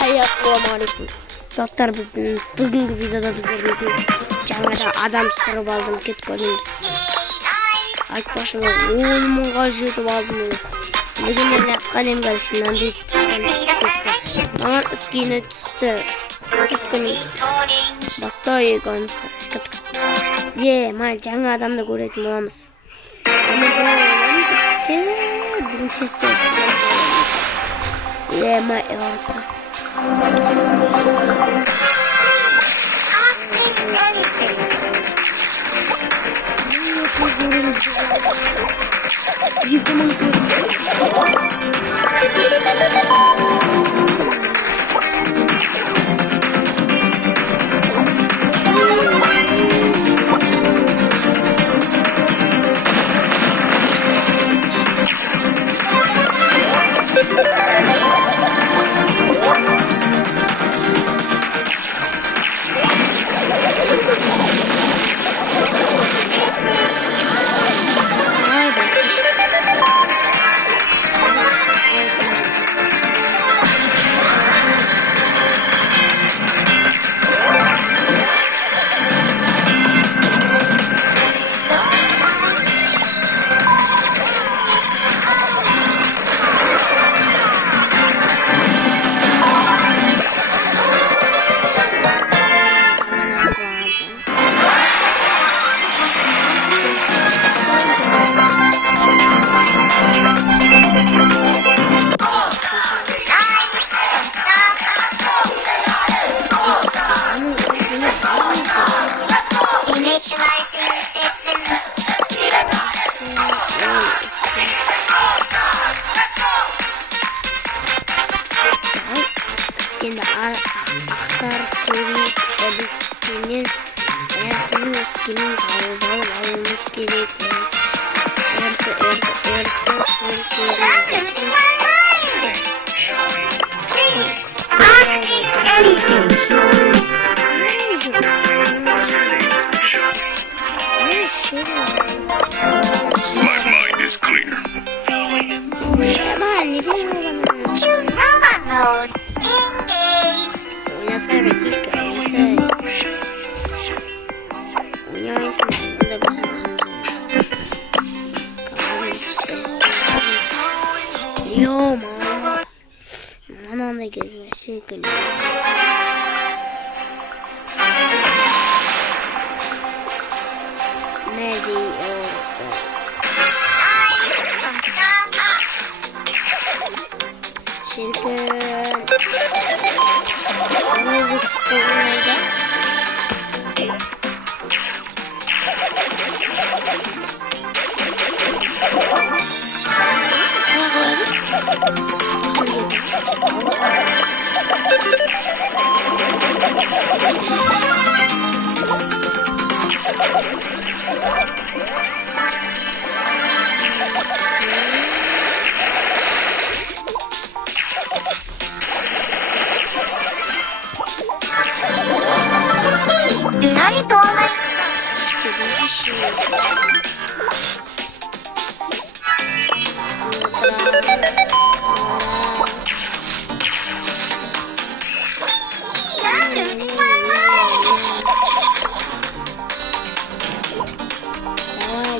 Assalamualaikum dostlar, bizning bugungi videoda bizlarga jamada adam sirib oldim, ketib qolamiz. Ayt boshimga o'limga yetib oldim. Lekin qalam galishimdan deyishdi. Mana iskina tushdi. Ketib qolamiz. Bastoy egonsa. Ye, men yangi odamni ko'rayotgan bo'lamiz. Ye, men orta. Şimdi aktar koyup biz skinin hayatının skinin bağlı almamız gerekiyor. My mind is clear. Mode engaged. Yo, mana ne gezmesi günü. Nerede orada? Şirket. Ama bu çıkıyorlar.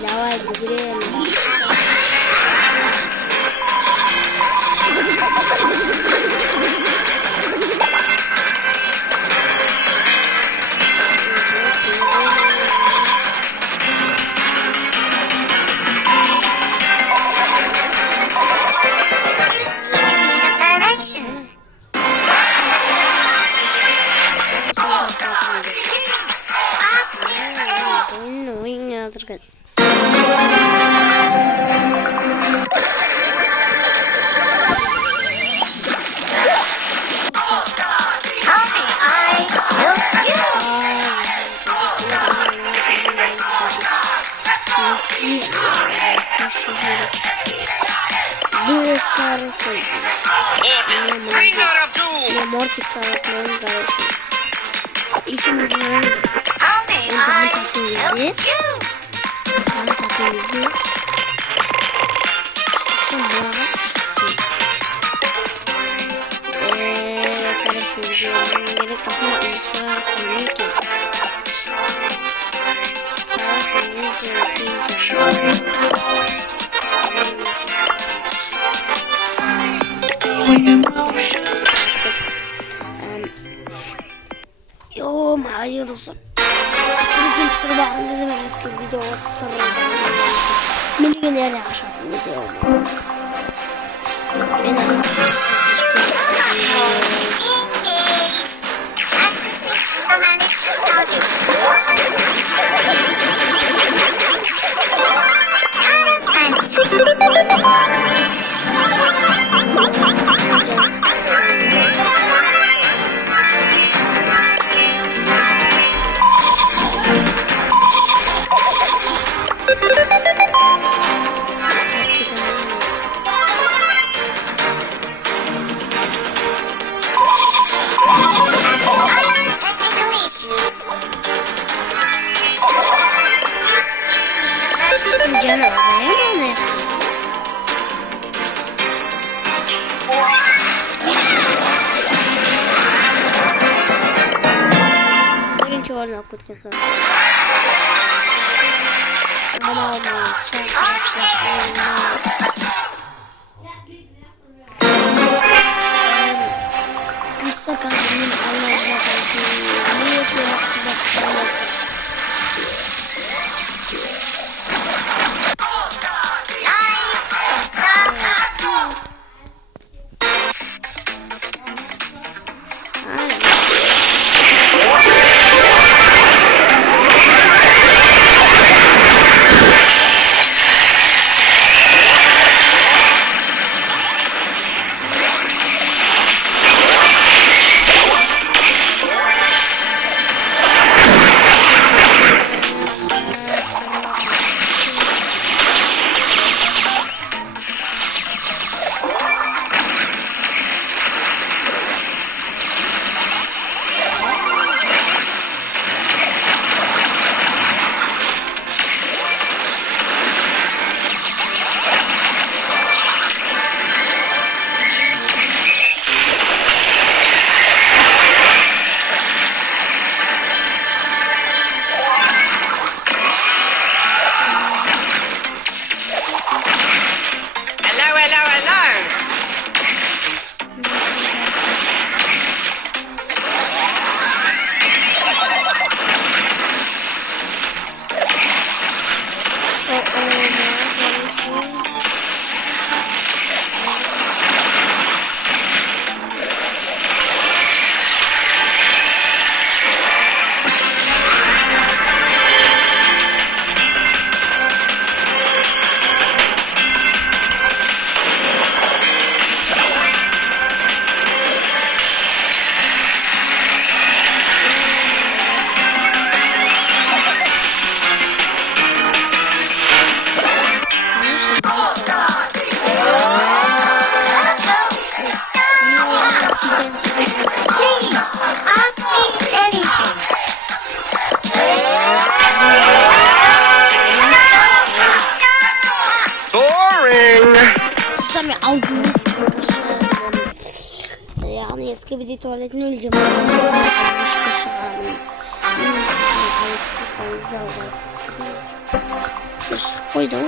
Давай, быстрее. Мортик салатным гаражом. Еще мы говорим. Он такой везде. Он такой везде. Что много? şu videoyu gerek ama istersen ne ki? Yom hayır olsun. Bugün kusura bakmayın ne zaman eski video sarıldı. Milyoner yaşadım videomu. Canım azalıyor mu? Birinci oyunu okudum. Ama Instagram'ın anlamına karşı niye çok güzel Yani eski bir tuvaletin öleceğim. Koydum.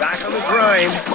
Back on the grind.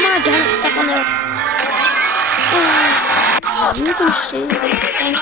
Ama canım takılıyor. Mümkün şey. Ben